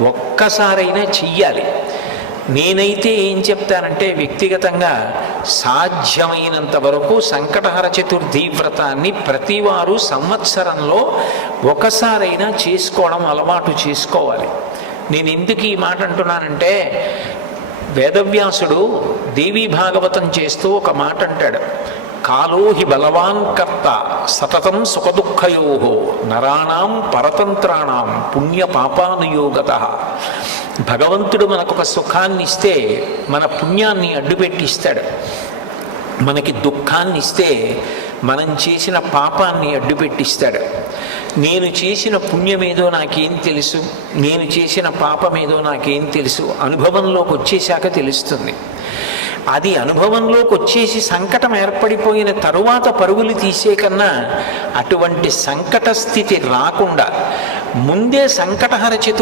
ఒక్కసారైనా చెయ్యాలి. నేనైతే ఏం చెప్తానంటే వ్యక్తిగతంగా సాధ్యమైనంత వరకు సంకటహర చతుర్థి వ్రతాన్ని ప్రతివారు సంవత్సరంలో ఒకసారైనా చేసుకోవడం అలవాటు చేసుకోవాలి. నేను ఎందుకు ఈ మాట అంటున్నానంటే, వేదవ్యాసుడు దేవీ భాగవతం చేస్తూ ఒక మాట అంటాడు, కాలో హి బలవాన్ కర్త సతతం సుఖదుఃఖయో నరాణం పరతంత్రాణం పుణ్య పాపానుయోగత. భగవంతుడు మనకొక సుఖాన్ని ఇస్తే మన పుణ్యాన్ని అడ్డుపెట్టిస్తాడు, మనకి దుఃఖాన్ని ఇస్తే మనం చేసిన పాపాన్ని అడ్డుపెట్టిస్తాడు. నేను చేసిన పుణ్యమేదో నాకేం తెలుసు, నేను చేసిన పాపమేదో నాకేం తెలుసు, అనుభవంలోకి వచ్చేశాక తెలుస్తుంది. అది అనుభవంలోకి వచ్చేసి సంకటం ఏర్పడిపోయిన తరువాత పరుగులు తీసే కన్నా అటువంటి సంకట స్థితి రాకుండా ముందే సంకటహర చతుర్థి